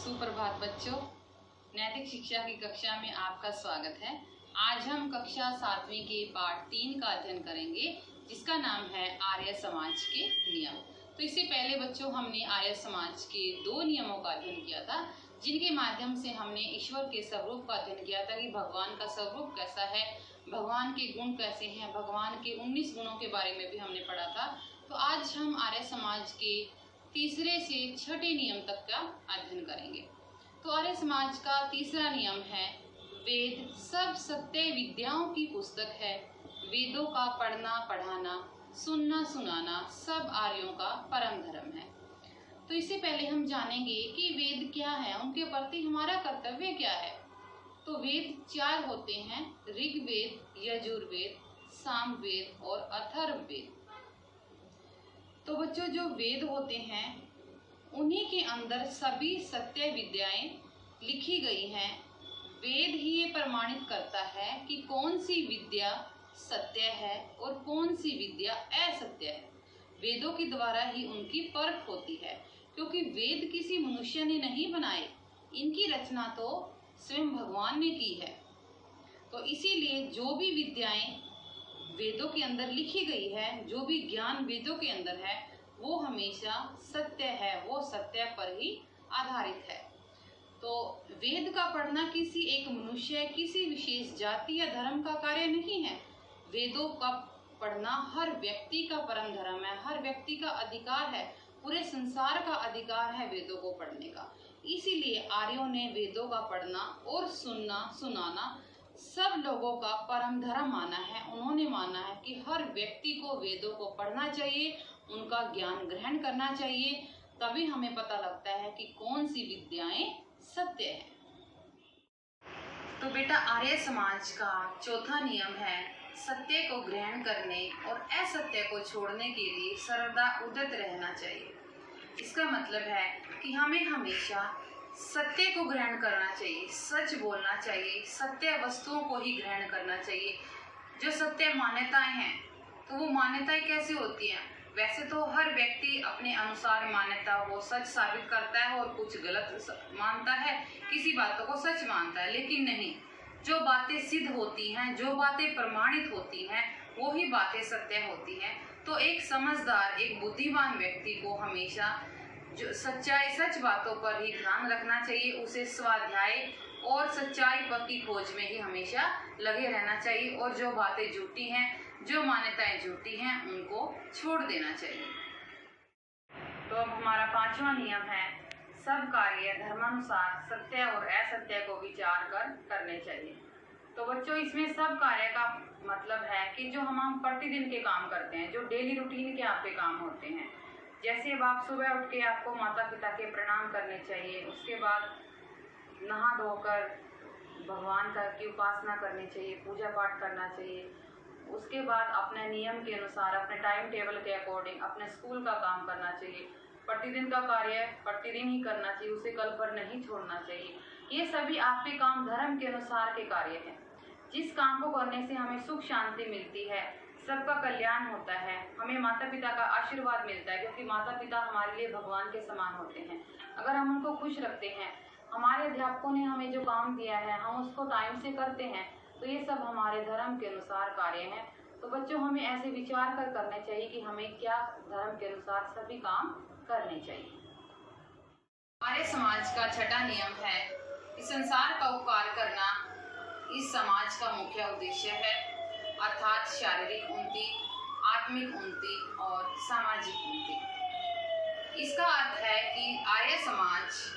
सुप्रभात बच्चों, नैतिक शिक्षा की कक्षा में आपका स्वागत है। आज हम कक्षा 7वीं के पाठ 3 का अध्ययन करेंगे, जिसका नाम है आर्य समाज के नियम। तो इससे पहले बच्चों हमने आर्य समाज के 2 नियमों का अध्ययन किया था, जिनके माध्यम से हमने ईश्वर के स्वरूप का अध्ययन किया था कि भगवान का स्वरूप कैसा है, भगवान के गुण कैसे हैं, भगवान के 19 गुणों के बारे में भी हमने पढ़ा था। तो आज हम आर्य समाज के तीसरे से छठे नियम तक का अध्ययन करेंगे। तो आर्य समाज का तीसरा नियम है, वेद सब सत्य विद्याओं की पुस्तक है। वेदों का पढ़ना पढ़ाना, सुनना सुनाना सब आर्यों का परम धर्म है। तो इससे पहले हम जानेंगे कि वेद क्या है, उनके प्रति हमारा कर्तव्य क्या है। तो वेद 4 होते हैं, ऋग्वेद, यजुर्वेद, सामवेद और अथर्ववेद। तो बच्चों, जो वेद होते हैं उन्हीं के अंदर सभी सत्य विद्याएं लिखी गई हैं। वेद ही ये प्रमाणित करता है कि कौन सी विद्या सत्य है और कौन सी विद्या असत्य है। वेदों के द्वारा ही उनकी परख होती है, क्योंकि वेद किसी मनुष्य ने नहीं बनाए, इनकी रचना तो स्वयं भगवान ने की है। तो इसीलिए जो भी विद्याएं वेदों के अंदर लिखी गई है, जो भी ज्ञान वेदों के अंदर है, वो हमेशा सत्य है, वो सत्य पर ही आधारित है। तो वेद का पढ़ना किसी एक मनुष्य, किसी विशेष जाति या धर्म का कार्य नहीं है। वेदों का पढ़ना हर व्यक्ति का परम धर्म है, हर व्यक्ति का अधिकार है, पूरे संसार का अधिकार है वेदों को पढ़ने का। इसीलिए आर्यों ने वेदों का पढ़ना और सुनना सुनाना सब लोगों का परम धर्म माना है। उन्होंने माना है कि हर व्यक्ति को वेदों को पढ़ना चाहिए, उनका ज्ञान ग्रहण करना चाहिए, तभी हमें पता लगता है कि कौन सी विद्याएं सत्य है। तो बेटा, आर्य समाज का चौथा नियम है, सत्य को ग्रहण करने और असत्य को छोड़ने के लिए सर्वदा उद्यत रहना चाहिए। इसका मतलब है कि हमें हमेशा सत्य को ग्रहण करना चाहिए, सच बोलना चाहिए, सत्य वस्तुओं को ही ग्रहण करना चाहिए। जो सत्य मान्यताएं हैं, तो वो मान्यताएं कैसे होती हैं? वैसे तो हर व्यक्ति अपने अनुसार मान्यता को सच साबित करता है और कुछ गलत मानता है, किसी बातों को सच मानता है, लेकिन नहीं, जो बातें सिद्ध होती हैं, जो बातें प्रमाणित होती हैं, वो ही बातें सत्य होती हैं। तो एक समझदार, एक बुद्धिमान व्यक्ति को हमेशा जो सच्चाई, सच बातों पर ही ध्यान रखना चाहिए। उसे स्वाध्याय और सच्चाई की खोज में ही हमेशा लगे रहना चाहिए, और जो बातें झूठी हैं, जो मान्यताएं झूठी हैं, उनको छोड़ देना चाहिए। तो अब हमारा 5वां नियम है, सब कार्य धर्मानुसार सत्य और असत्य को विचार कर करने चाहिए। तो बच्चों, इसमें सब कार्य का मतलब है कि जो हम प्रतिदिन के काम करते हैं, जो डेली रूटीन के आपके काम होते हैं। जैसे अब आप सुबह उठ के आपको माता पिता के प्रणाम करने चाहिए, उसके बाद नहा धोकर भगवान का की उपासना करनी चाहिए, पूजा पाठ करना चाहिए। उसके बाद अपने नियम के अनुसार, अपने टाइम टेबल के अकॉर्डिंग अपने स्कूल का काम करना चाहिए। प्रतिदिन का कार्य प्रतिदिन ही करना चाहिए, उसे कल पर नहीं छोड़ना चाहिए। ये सभी आपके काम धर्म के अनुसार के कार्य हैं, जिस काम को करने से हमें सुख शांति मिलती है, सबका कल्याण होता है, हमें माता पिता का आशीर्वाद मिलता है, क्योंकि माता पिता हमारे लिए भगवान के समान होते हैं। अगर हम उनको खुश रखते हैं, हमारे अध्यापकों ने हमें जो काम दिया है हम उसको टाइम से करते हैं, तो ये सब हमारे धर्म के अनुसार कार्य हैं। तो बच्चों, हमें ऐसे विचार कर करने चाहिए कि हमें क्या धर्म के अनुसार सभी काम करने चाहिए। आर्य समाज का छठा नियम है कि संसार का उपकार करना इस समाज का मुख्य उद्देश्य है, अर्थात शारीरिक उन्नति, आत्मिक उन्नति और सामाजिक उन्नति। इसका अर्थ है कि आर्य समाज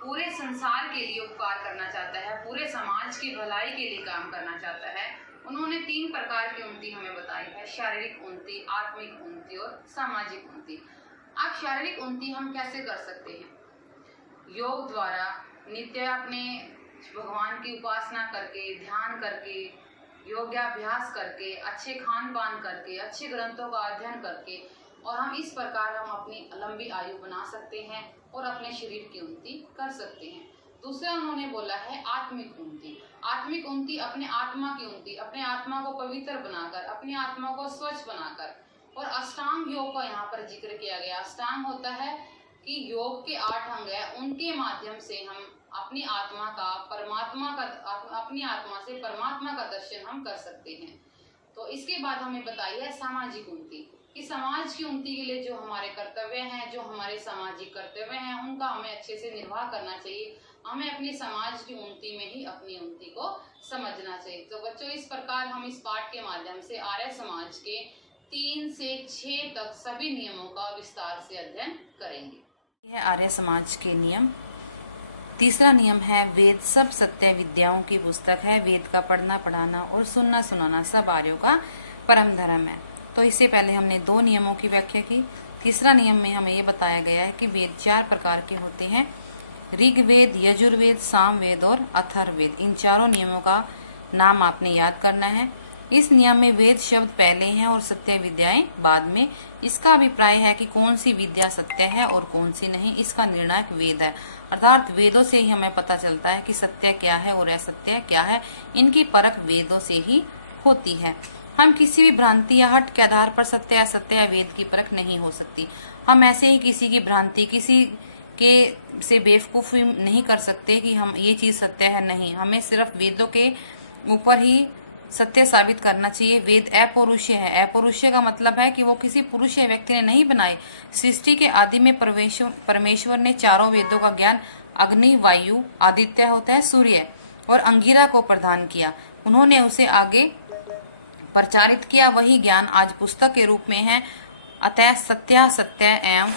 पूरे संसार के लिए उपकार करना चाहता है, पूरे समाज की भलाई के लिए काम करना चाहता है। उन्होंने 3 प्रकार की उन्नति हमें बताई है, शारीरिक उन्नति, आत्मिक उन्नति और सामाजिक उन्नति। अब शारीरिक उन्नति हम कैसे कर सकते हैं? योग द्वारा, नित्य अपने भगवान की उपासना करके, ध्यान करके, योगाभ्यास करके, अच्छे खान पान करके, अच्छे ग्रंथों का अध्ययन करके, और हम इस प्रकार हम अपनी लंबी आयु बना सकते हैं और अपने शरीर की उन्नति कर सकते हैं। दूसरा उन्होंने बोला है आत्मिक उन्नति। आत्मिक उन्नति अपने आत्मा की उन्नति, अपने आत्मा को पवित्र बनाकर, अपनी आत्मा को स्वच्छ बनाकर। और अष्टांग योग का यहाँ पर जिक्र किया गया। अष्टांग होता है कि योग के 8 अंग है, उनके माध्यम से हम अपनी आत्मा से परमात्मा का दर्शन हम कर सकते हैं। तो इसके बाद हमें बताइए सामाजिक उन्नति, कि समाज की उन्नति के लिए जो हमारे कर्तव्य हैं, जो हमारे सामाजिक कर्तव्य हैं, उनका हमें अच्छे से निर्वाह करना चाहिए। हमें अपनी समाज की उन्नति में ही अपनी उन्नति को समझना चाहिए। तो बच्चों, इस प्रकार हम इस पाठ के माध्यम से आर्य समाज के 3 से 6 तक सभी नियमों का विस्तार से अध्ययन करेंगे। यह आर्य समाज के नियम। तीसरा नियम है वेद सब सत्य विद्याओं की पुस्तक है। वेद का पढ़ना पढ़ाना और सुनना सुनाना सब आर्यों का परम धर्म है। तो इससे पहले हमने 2 नियमों की व्याख्या की। तीसरा नियम में हमें ये बताया गया है कि वेद 4 प्रकार के होते हैं, ऋग्वेद, यजुर्वेद, सामवेद और अथर्ववेद। इन चारों नियमों का नाम आपने याद करना है। इस नियम में वेद शब्द पहले हैं और सत्य विद्याएं बाद में। इसका अभिप्राय है कि कौन सी विद्या सत्य है और कौन सी नहीं, इसका निर्णायक वेद है। अर्थात वेदों से ही हमें पता चलता है कि सत्य क्या है और असत्य क्या है। इनकी परख वेदों से ही होती है। हम किसी भी भ्रांति या हट के आधार पर सत्य असत्य या वेद की परख नहीं हो सकती। हम ऐसे ही किसी की भ्रांति, किसी के से बेवकूफी नहीं कर सकते कि हम ये चीज सत्य है। नहीं, हमें सिर्फ वेदों के ऊपर ही सत्य साबित करना चाहिए। वेद अपौरुषीय है। अपौरुषीय का मतलब है कि वो किसी पुरुष या व्यक्ति ने नहीं बनाए। सृष्टि के आदि में परमेश्वर ने चारों वेदों का ज्ञान अग्नि, वायु, आदित्य होता है सूर्य, और अंगिरा को प्रदान किया। उन्होंने उसे आगे प्रचारित किया। वही ज्ञान आज पुस्तक के रूप में है। अतः सत्य सत्य एवं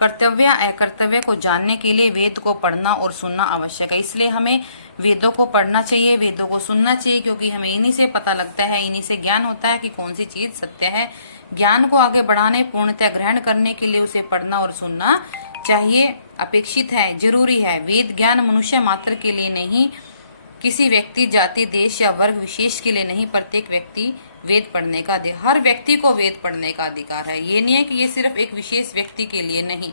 कर्तव्य अकर्तव्य को जानने के लिए वेद को पढ़ना और सुनना आवश्यक है। इसलिए हमें वेदों को पढ़ना चाहिए, वेदों को सुनना चाहिए, क्योंकि हमें इन्हीं से पता लगता है, इन्हीं से ज्ञान होता है कि कौन सी चीज सत्य है। ज्ञान को आगे बढ़ाने, पूर्णतः ग्रहण करने के लिए उसे पढ़ना और सुनना चाहिए, अपेक्षित है, जरूरी है। वेद ज्ञान मनुष्य मात्र के लिए नहीं, किसी व्यक्ति, जाति, देश या वर्ग विशेष के लिए नहीं, प्रत्येक व्यक्ति वेद पढ़ने का हर व्यक्ति को वेद पढ़ने का अधिकार है। ये नहीं है कि ये सिर्फ एक विशेष व्यक्ति के लिए, नहीं,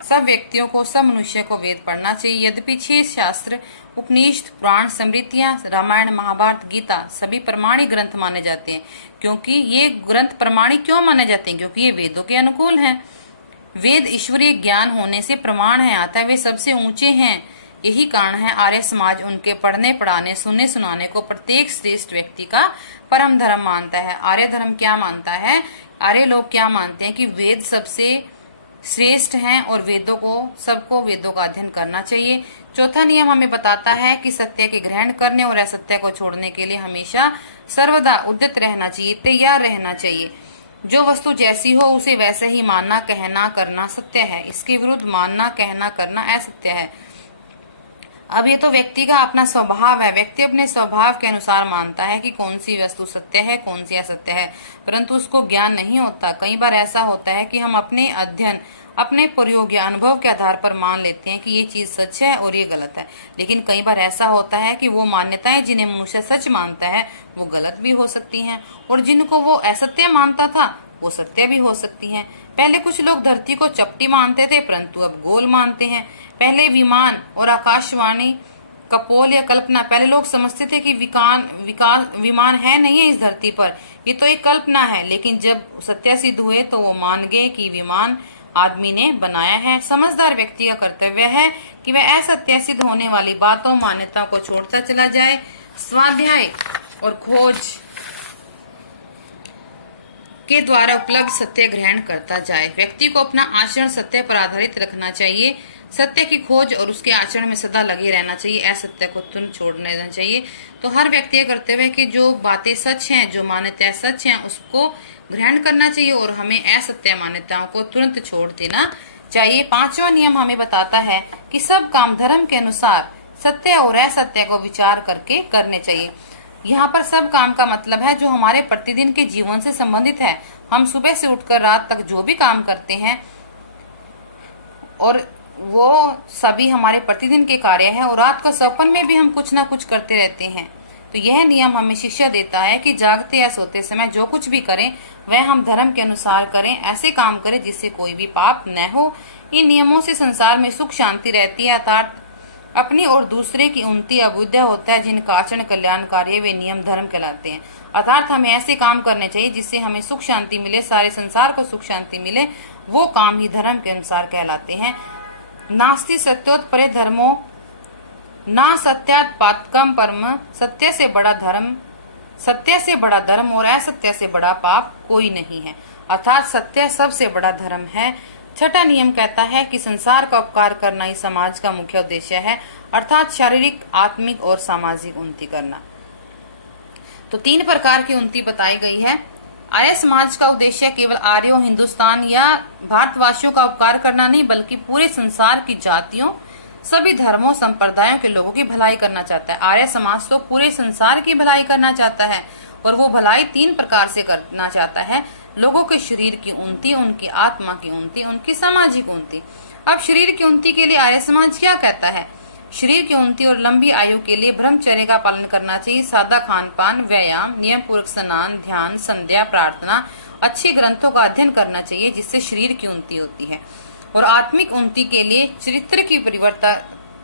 सब व्यक्तियों को, सब मनुष्य को वेद पढ़ना चाहिए। यद्यपि 6 शास्त्र, उपनिषद, पुराण, स्मृतियां, रामायण, महाभारत, गीता सभी प्रमाणिक ग्रंथ माने जाते हैं। क्योंकि ये ग्रंथ प्रमाणिक क्यों माने जाते हैं? क्योंकि ये वेदों के अनुकूल हैं। वेद ईश्वरीय ज्ञान होने से प्रमाण है, आता है, वे सबसे ऊंचे हैं। यही कारण है आर्य समाज उनके पढ़ने पढ़ाने, सुनने सुनाने को प्रत्येक श्रेष्ठ व्यक्ति का परम धर्म मानता है। आर्य धर्म क्या मानता है? आर्य लोग क्या मानते हैं कि वेद सबसे श्रेष्ठ हैं और वेदों को, सबको वेदों का अध्ययन करना चाहिए। चौथा नियम हमें बताता है कि सत्य के ग्रहण करने और असत्य को छोड़ने के लिए हमेशा सर्वदा उद्यत रहना चाहिए, तैयार रहना चाहिए। जो वस्तु जैसी हो उसे वैसे ही मानना, कहना, करना सत्य है। इसके विरुद्ध मानना, कहना, करना असत्य है। अब ये तो व्यक्ति का अपना स्वभाव है। व्यक्ति अपने स्वभाव के अनुसार मानता है कि कौन सी वस्तु सत्य है, कौन सी असत्य है, परंतु उसको ज्ञान नहीं होता। कई बार ऐसा होता है कि हम अपने अध्ययन, अपने प्रयोग या अनुभव के आधार पर मान लेते हैं कि ये चीज सच है और ये गलत है। लेकिन कई बार ऐसा होता है कि वो मान्यताएं जिन्हें मनुष्य सच मानता है वो गलत भी हो सकती हैं, और जिनको वो असत्य मानता था वो सत्य भी हो सकती हैं। पहले कुछ लोग धरती को चपटी मानते थे, परंतु अब गोल मानते हैं। पहले विमान और आकाशवाणी कपोल या कल्पना, पहले लोग समझते थे कि विमान है नहीं है इस धरती पर, ये तो एक कल्पना है। लेकिन जब सत्य सिद्ध हुए तो वो मान गए कि विमान आदमी ने बनाया है। समझदार व्यक्ति का कर्तव्य है कि वह असत्य सिद्ध होने वाली बातों, मान्यताओं को छोड़ता चला जाए, स्वाध्याय और खोज के द्वारा उपलब्ध सत्य ग्रहण करता जाए। व्यक्ति को अपना आचरण सत्य पर आधारित रखना चाहिए। सत्य की खोज और उसके आचरण में सदा लगे रहना चाहिए। असत्य को तुरंत छोड़ देना चाहिए। तो हर व्यक्ति का कर्तव्य है कि जो बातें सच हैं, जो मान्यताएं सच हैं, उसको ग्रहण करना चाहिए और हमें असत्य मान्यताओं को तुरंत छोड़ देना चाहिए। 5वां नियम हमें बताता है कि सब काम धर्म के अनुसार सत्य और असत्य को विचार करके करने चाहिए। यहाँ पर सब काम का मतलब है जो हमारे प्रतिदिन के जीवन से संबंधित है। हम सुबह से उठकर रात तक जो भी काम करते हैं और वो सभी हमारे प्रतिदिन के कार्य हैं, और रात को सपन में भी हम कुछ ना कुछ करते रहते हैं। तो यह नियम हमें शिक्षा देता है कि जागते या सोते समय जो कुछ भी करें वह हम धर्म के अनुसार करें, ऐसे काम करें जिससे कोई भी पाप न हो। इन नियमों से संसार में सुख शांति रहती है, अर्थात अपनी और दूसरे की उन्नति अभ्युदय होता है। जिनका आचरण कल्याणकारी वे नियम धर्म कहलाते हैं। अर्थात हमें ऐसे काम करने चाहिए जिससे हमें सुख शांति मिले, सारे संसार को सुख शांति मिले वो काम ही धर्म के अनुसार कहलाते हैं। नास्ति सत्योत्परे धर्मो ना सत्यात पातकम परम, सत्य से बड़ा धर्म और असत्य से बड़ा पाप कोई नहीं है, अर्थात सत्य सबसे बड़ा धर्म है। छठा नियम कहता है कि संसार का उपकार करना ही समाज का मुख्य उद्देश्य है, अर्थात शारीरिक, आत्मिक और सामाजिक उन्नति करना। तो 3 प्रकार की उन्नति बताई गई है। आर्य समाज का उद्देश्य केवल आर्यों, हिंदुस्तान या भारतवासियों का उपकार करना नहीं, बल्कि पूरे संसार की जातियों, सभी धर्मों, संप्रदायों के लोगों की भलाई करना चाहता है। आर्य समाज तो पूरे संसार की भलाई करना चाहता है और वो भलाई 3 प्रकार से करना चाहता है। लोगों के शरीर की उन्नति, उनकी आत्मा की उन्नति, उनकी सामाजिक उन्नति। अब शरीर की उन्नति के लिए आर्य समाज क्या कहता है? शरीर की उन्नति और लंबी आयु के लिए ब्रह्मचर्य का पालन करना चाहिए। सादा खान पान, व्यायाम, नियम पूर्वक स्नान, ध्यान, संध्या, प्रार्थना, अच्छे ग्रंथों का अध्ययन करना चाहिए, जिससे शरीर की उन्नति होती है। और आत्मिक उन्नति के लिए चरित्र की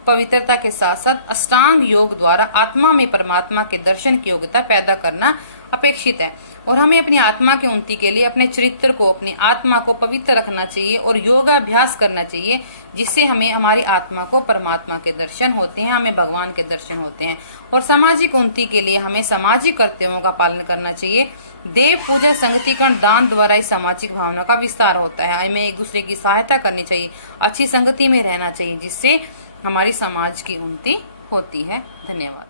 पवित्रता के साथ साथ अष्टांग योग द्वारा आत्मा में परमात्मा के दर्शन की योग्यता पैदा करना अपेक्षित है। और हमें अपनी आत्मा की उन्नति के लिए अपने चरित्र को, अपनी आत्मा को पवित्र रखना चाहिए और योगाभ्यास करना चाहिए, जिससे हमें हमारी आत्मा को परमात्मा के दर्शन होते हैं, हमें भगवान के दर्शन होते हैं। और सामाजिक उन्नति के लिए हमें सामाजिक कर्तव्यों का पालन करना चाहिए। देव पूजा, संगतिकरण, दान द्वारा ही सामाजिक भावना का विस्तार होता है। हमें एक दूसरे की सहायता करनी चाहिए, अच्छी संगति में रहना चाहिए, जिससे हमारी समाज की उन्नति होती है। धन्यवाद।